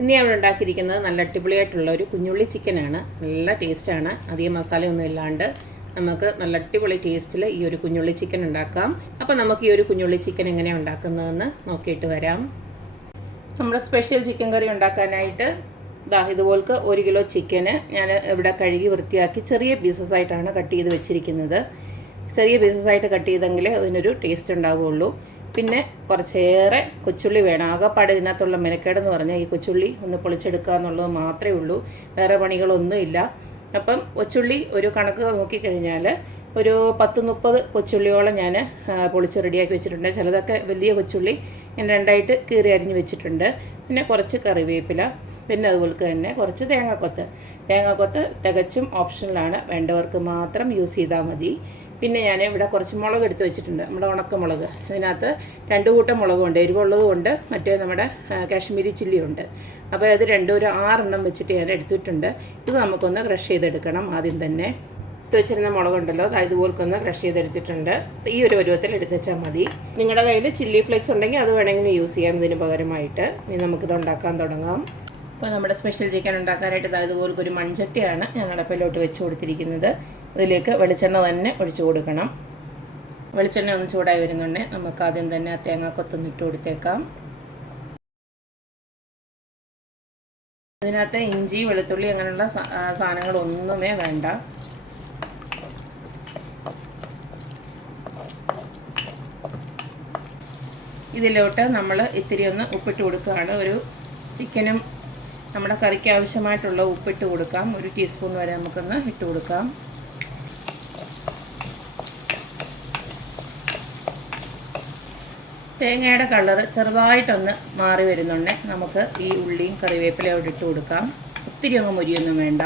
ഇന്ന് അവിടെ ഉണ്ടാക്കിയിരിക്കുന്നത് നല്ല അടിപൊളിയായിട്ടുള്ള ഒരു കുഞ്ഞുള്ളി ചിക്കനാണ്. നല്ല ടേസ്റ്റാണ്. അധികം മസാലയൊന്നും ഇല്ലാണ്ട് നമുക്ക് നല്ല അടിപൊളി ടേസ്റ്റിൽ ഈ ഒരു കുഞ്ഞുള്ളി ചിക്കൻ ഉണ്ടാക്കാം. അപ്പോൾ നമുക്ക് ഈ ഒരു കുഞ്ഞുള്ളി ചിക്കൻ എങ്ങനെയാണ് ഉണ്ടാക്കുന്നതെന്ന് നോക്കിയിട്ട് വരാം. നമ്മുടെ സ്പെഷ്യൽ ചിക്കൻ കറി ഉണ്ടാക്കാനായിട്ട് ദാ ഇതുപോലെക്ക് ഒരു കിലോ ചിക്കന് ഞാൻ ഇവിടെ കഴുകി വൃത്തിയാക്കി ചെറിയ പീസസ് ആയിട്ടാണ് കട്ട് ചെയ്ത് വെച്ചിരിക്കുന്നത്. ചെറിയ പീസസ് ആയിട്ട് കട്ട് ചെയ്തെങ്കിലേ അതിനൊരു ടേസ്റ്റ് ഉണ്ടാവുകയുള്ളൂ പിന്നെ കുറച്ചേറെ കൊച്ചുള്ളി വേണം. ആകെപ്പാട് ഇതിനകത്തുള്ള മെനക്കേടെന്ന് പറഞ്ഞാൽ ഈ കൊച്ചുള്ളി ഒന്ന് പൊളിച്ചെടുക്കുക എന്നുള്ളത് മാത്രമേ ഉള്ളൂ. വേറെ പണികളൊന്നുമില്ല. അപ്പം കൊച്ചുള്ളി ഒരു കണക്ക് നോക്കിക്കഴിഞ്ഞാൽ ഒരു പത്ത് മുപ്പത് കൊച്ചുള്ളിയോളം ഞാൻ പൊളിച്ച് റെഡിയാക്കി വെച്ചിട്ടുണ്ട്. ചിലതൊക്കെ വലിയ കൊച്ചുള്ളി ഞാൻ രണ്ടായിട്ട് കീറി അരിഞ്ഞ് വെച്ചിട്ടുണ്ട്. പിന്നെ കുറച്ച് കറിവേപ്പില പിന്നെ അതുപോലെ തന്നെ കുറച്ച് തേങ്ങാക്കൊത്ത്. തേങ്ങാക്കൊത്ത് തികച്ചും ഓപ്ഷനിലാണ്. വേണ്ടവർക്ക് മാത്രം യൂസ് ചെയ്താൽ മതി. പിന്നെ ഞാൻ ഇവിടെ കുറച്ച് മുളക് എടുത്ത് വെച്ചിട്ടുണ്ട്. നമ്മുടെ ഉണക്കമുളക്. ഇതിനകത്ത് രണ്ട് കൂട്ടം മുളകുണ്ട്. എരിവുള്ളത് കൊണ്ട് മറ്റേ നമ്മുടെ കാശ്മീരി ചില്ലി ഉണ്ട് അപ്പോൾ അത് രണ്ടും ഒരു ആറെണ്ണം വെച്ചിട്ട് ഞാൻ എടുത്തിട്ടുണ്ട്. ഇത് നമുക്കൊന്ന് ക്രഷ് ചെയ്തെടുക്കണം ആദ്യം തന്നെ. എടുത്ത് വെച്ചിരുന്ന മുളകുണ്ടല്ലോ. അത് ഇതുപോലൊക്കെ ക്രഷ് ചെയ്തെടുത്തിട്ടുണ്ട്. ഈ ഒരു പരുവത്തിൽ എടുത്ത് വെച്ചാൽ മതി. നിങ്ങളുടെ കയ്യിൽ ചില്ലി ഫ്ലേക്സ് ഉണ്ടെങ്കിൽ അത് വേണമെങ്കിൽ യൂസ് ചെയ്യാം ഇതിന് പകരമായിട്ട്. ഇനി നമുക്കിത് ഉണ്ടാക്കാൻ തുടങ്ങാം. അപ്പോൾ നമ്മുടെ സ്പെഷ്യൽ ചിക്കൻ ഉണ്ടാക്കാനായിട്ട് അതായത് ഇതുപോലൊക്കെ ഒരു മൺചട്ടിയാണ് ഞാൻ അടപ്പിലോട്ട് വെച്ച് കൊടുത്തിരിക്കുന്നത്. ഇതിലേക്ക് വെളിച്ചെണ്ണ തന്നെ ഒഴിച്ചു കൊടുക്കണം. വെളിച്ചെണ്ണ ഒന്ന് ചൂടായി വരുന്നുണ്ട്. നമുക്ക് ആദ്യം തന്നെ ആ തേങ്ങ ഇട്ട് കൊടുത്തേക്കാം. ഇതിനകത്ത് ഇഞ്ചി വെളുത്തുള്ളി അങ്ങനെയുള്ള സാധനങ്ങളൊന്നുമേ വേണ്ട. ഇതിലോട്ട് നമ്മൾ ഇത്തിരി ഒന്ന് ഉപ്പിട്ട് കൊടുക്കുകയാണ്. ഒരു ചിക്കനും നമ്മുടെ കറിക്ക് ആവശ്യമായിട്ടുള്ള ഉപ്പിട്ട് കൊടുക്കാം. ഒരു ടീസ്പൂൺ വരെ നമുക്കൊന്ന് ഇട്ട് കൊടുക്കാം. തേങ്ങയുടെ കളർ ചെറുതായിട്ടൊന്ന് മാറി വരുന്നുണ്ട്. നമുക്ക് ഈ ഉള്ളിയും കറിവേപ്പിലയും അവിടെ ഇട്ട് കൊടുക്കാം. ഒത്തിരി അങ്ങ് മുരിയൊന്നും വേണ്ട.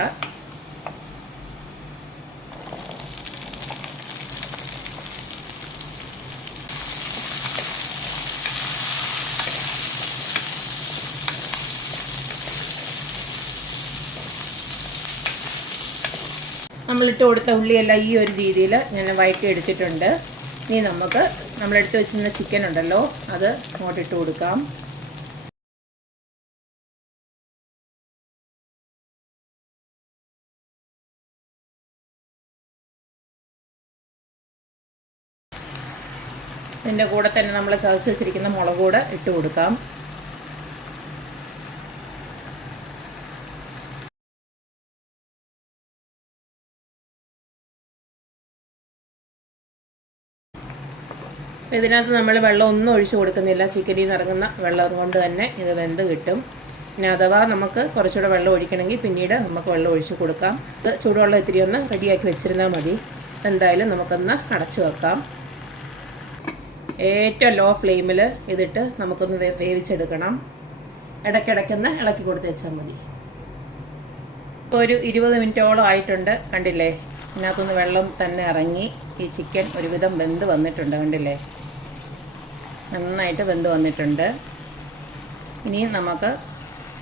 നമ്മളിട്ട് കൊടുത്ത ഉള്ളിയെല്ലാം ഈ ഒരു രീതിയിൽ ഞാൻ വഴറ്റി എടുത്തിട്ടുണ്ട്. ഇനി നമുക്ക് നമ്മളെടുത്ത് വെച്ചിരുന്ന ചിക്കൻ ഉണ്ടല്ലോ അത് ഇങ്ങോട്ടിട്ട് കൊടുക്കാം. ഇതിന്റെ കൂടെ തന്നെ നമ്മൾ ചതച്ച് വെച്ചിരിക്കുന്ന മുളക് കൂടെ ഇട്ട് കൊടുക്കാം. ഇതിനകത്ത് നമ്മൾ വെള്ളം ഒന്നും ഒഴിച്ചു കൊടുക്കുന്നില്ല. ചിക്കനിൽ നിന്ന് ഇറങ്ങുന്ന വെള്ളം കൊണ്ട് തന്നെ ഇത് വെന്ത് കിട്ടും. പിന്നെ അഥവാ നമുക്ക് കുറച്ചുകൂടെ വെള്ളം ഒഴിക്കണമെങ്കിൽ പിന്നീട് നമുക്ക് വെള്ളം ഒഴിച്ച് കൊടുക്കാം. ഇത് ചൂടുവെള്ളം ഇത്തിരി ഒന്ന് റെഡിയാക്കി വെച്ചിരുന്നാൽ മതി. എന്തായാലും നമുക്കൊന്ന് അടച്ചു വെക്കാം. ഏറ്റവും ലോ ഫ്ലെയിമിൽ ഇതിട്ട് നമുക്കൊന്ന് വേവിച്ചെടുക്കണം. ഇടയ്ക്കിടയ്ക്കൊന്ന് ഇളക്കി കൊടുത്ത് വെച്ചാൽ മതി. ഇപ്പോൾ ഒരു ഇരുപത് മിനിറ്റോളം ആയിട്ടുണ്ട് കണ്ടില്ലേ? ഇതിനകത്തുനിന്ന് വെള്ളം തന്നെ ഇറങ്ങി. ഈ ചിക്കൻ ഒരുവിധം വെന്ത് വന്നിട്ടുണ്ട് കണ്ടില്ലേ? നന്നായിട്ട് വെന്ത് വന്നിട്ടുണ്ട്. ഇനി നമുക്ക്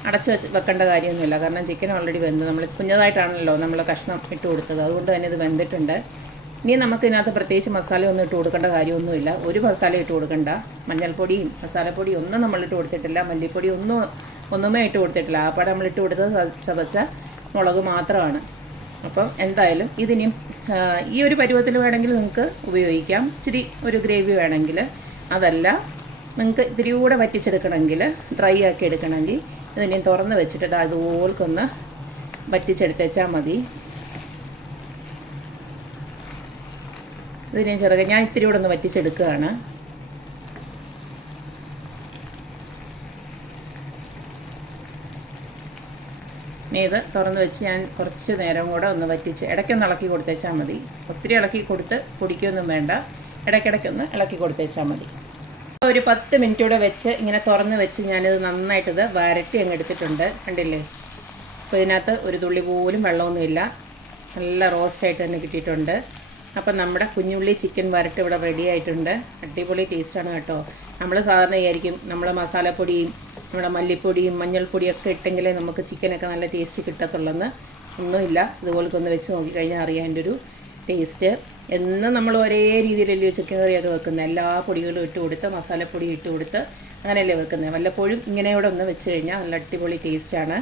അടച്ചു വെച്ച് വെക്കേണ്ട കാര്യമൊന്നുമില്ല. കാരണം ചിക്കൻ ഓൾറെഡി വെന്ത്. നമ്മൾ കുഞ്ഞതായിട്ടാണല്ലോ നമ്മൾ കഷ്ണം ഇട്ട് കൊടുത്തത്. അതുകൊണ്ട് തന്നെ ഇത് വെന്തിട്ടുണ്ട്. ഇനി നമുക്ക് ഇതിനകത്ത് പ്രത്യേകിച്ച് മസാല ഒന്നും ഇട്ട് കൊടുക്കേണ്ട കാര്യമൊന്നുമില്ല. ഒരു മസാല ഇട്ട് കൊടുക്കണ്ട. മഞ്ഞൾപ്പൊടിയും മസാലപ്പൊടിയും ഒന്നും നമ്മൾ ഇട്ട് കൊടുത്തിട്ടില്ല. മല്ലിപ്പൊടി ഒന്നും ഒന്നുമേ ഇട്ട് കൊടുത്തിട്ടില്ല. ആ പടം നമ്മൾ ഇട്ട് കൊടുത്തത് ചതച്ച മുളക് മാത്രമാണ്. അപ്പം എന്തായാലും ഇതിനും ഈ ഒരു പരുവത്തിൽ വേണമെങ്കിൽ നിങ്ങൾക്ക് ഉപയോഗിക്കാം. ഇച്ചിരി ഒരു ഗ്രേവി വേണമെങ്കിൽ. അതല്ല നിങ്ങൾക്ക് ഇത്തിരി കൂടെ വറ്റിച്ചെടുക്കണമെങ്കിൽ ഡ്രൈ ആക്കി എടുക്കണമെങ്കിൽ ഇതിനെയും തുറന്ന് വെച്ചിട്ട് ദാ ഇതുപോൽക്കൊന്ന് വറ്റിച്ചെടുത്തേച്ചാൽ മതി. ഇതിനെ ചെറുക്കാൻ ഞാൻ ഇത്തിരി കൂടെ ഒന്ന് വറ്റിച്ചെടുക്കുകയാണ്. ഇത് തുറന്ന് വെച്ച് ഞാൻ കുറച്ച് നേരം കൂടെ ഒന്ന് വറ്റിച്ച് ഇടയ്ക്കൊന്ന് ഇളക്കി കൊടുത്തേച്ചാൽ മതി. ഒത്തിരി ഇളക്കി കൊടുത്ത് പൊടിക്കൊന്നും വേണ്ട. ഇടയ്ക്കിടയ്ക്കൊന്ന് ഇളക്കി കൊടുത്തേച്ചാൽ മതി. ഒരു പത്ത് മിനിറ്റ് കൂടെ വെച്ച് ഇങ്ങനെ തുറന്ന് വെച്ച് ഞാനിത് നന്നായിട്ടിത് വരട്ടി അങ്ങ് എടുത്തിട്ടുണ്ട്. കണ്ടില്ലേ? അപ്പോൾ ഇതിനകത്ത് ഒരു തുള്ളി പോലും വെള്ളമൊന്നുമില്ല നല്ല റോസ്റ്റായിട്ട് തന്നെ കിട്ടിയിട്ടുണ്ട്. അപ്പം നമ്മുടെ കുഞ്ഞുള്ളി ചിക്കൻ വരട്ട് ഇവിടെ റെഡി ആയിട്ടുണ്ട്. അടിപൊളി ടേസ്റ്റാണ് കേട്ടോ. നമ്മൾ സാധാരണ വിചാരിക്കും നമ്മൾ മസാലപ്പൊടിയും നമ്മുടെ മല്ലിപ്പൊടിയും മഞ്ഞൾപ്പൊടിയൊക്കെ ഇട്ടെങ്കിലേ നമുക്ക് ചിക്കനൊക്കെ നല്ല ടേസ്റ്റ് കിട്ടത്തുള്ളെന്ന്. ഒന്നുമില്ല. ഇതുപോലൊക്കെ ഒന്ന് വെച്ച് നോക്കിക്കഴിഞ്ഞാൽ അറിയാം എന്റെ ഒരു ടേസ്റ്റ് എന്നും നമ്മൾ ഒരേ രീതിയിലല്ലയോ ചിക്കൻ കറിയൊക്കെ വെക്കുന്നത്. എല്ലാ പൊടികളും ഇട്ട് കൊടുത്ത് മസാലപ്പൊടി ഇട്ട് കൊടുത്ത് അങ്ങനെയല്ലേ വെക്കുന്നത്. വല്ലപ്പോഴും ഇങ്ങനെയോടെ ഒന്ന് വെച്ച് കഴിഞ്ഞാൽ നല്ല അടിപൊളി ടേസ്റ്റാണ്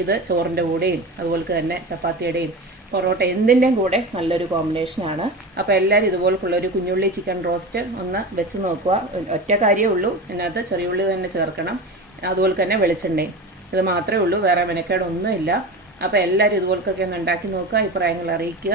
ഇത് ചോറിന്റെ കൂടെയും അതുപോലെ തന്നെ ചപ്പാത്തിയുടെയും പൊറോട്ട എന്തിന്റെയും കൂടെ നല്ലൊരു കോമ്പിനേഷനാണ് അപ്പോൾ എല്ലാവരും ഒരു കുഞ്ഞുള്ളി ചിക്കൻ റോസ്റ്റ് ഒന്ന് വെച്ച് നോക്കുക. ഒറ്റ കാര്യമേ ഉള്ളൂ. ഇതിനകത്ത് ചെറിയ ഉള്ളി തന്നെ ചേർക്കണം. അതുപോലെ തന്നെ വെളിച്ചെണ്ണയും. ഇത് മാത്രമേ ഉള്ളൂ. വേറെ മെനക്കേടൊന്നുമില്ല. അപ്പോൾ എല്ലാവരും ഇതുപോലൊക്കെ ഒന്ന് ഉണ്ടാക്കി നോക്കുക. അഭിപ്രായങ്ങൾ അറിയിക്കുക.